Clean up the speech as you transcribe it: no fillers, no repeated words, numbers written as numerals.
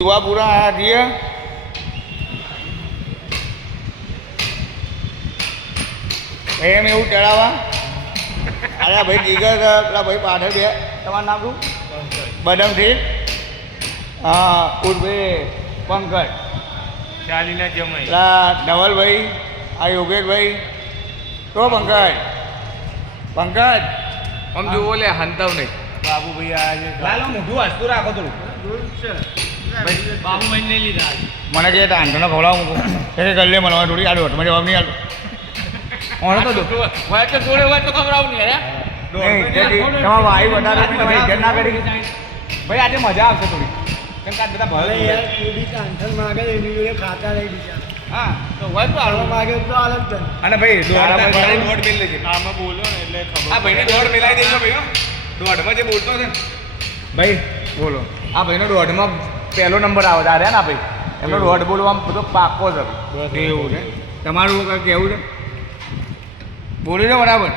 યુવાપુરા આવ્યા છીએ ભાઈ એમ એવું ચડાવવા અરે ભાઈ જીગર પેલા ભાઈ પાછળ બે તમારું નામ શું બદમથી હા ઉર્ફે પંકજ ચાલીના જમાઈ પેલા ધવલભાઈ આ યોગેશભાઈ તો પંકજ આમ જોવો લે હંતાવ નહીં બાબુભાઈ આવ્યા છે લાલો મોઢું વાંચતું રાખો થોડું બાબુભાઈ નહીં લીધા મને કે આંધણો ખવડાવું મૂકું એ કરી લે મને થોડી આડો હટમાં જવાબ નહીં આલો ઓનો તો હોય તો જોડે હોય તો ખબર આવું નહીં તમારા ભાઈ વધારે તમે ઇજ્જત ના કરી ભાઈ આજે મજા આવશે થોડી કેમ કે આ બધા ભલે યાર હા તો હોય તો હાલવા માંગે અને ભાઈ તારા દોડ ભાઈ દોડ મેલ લેજે આમાં બોલો ને એટલે ખબર આ ભાઈને દોડ મેલાઈ દેજો ભાઈ હો. દોડમાં જે બોલતો છે ને ભાઈ બોલો આ ભાઈનો દોડમાં પહેલો નંબર આવે તારે ને આ ભાઈ એમનો દોડ બોલવામાં બધો પાકો છે એવું છે તમારું કંઈક કેવું છે બોલી દો બરાબર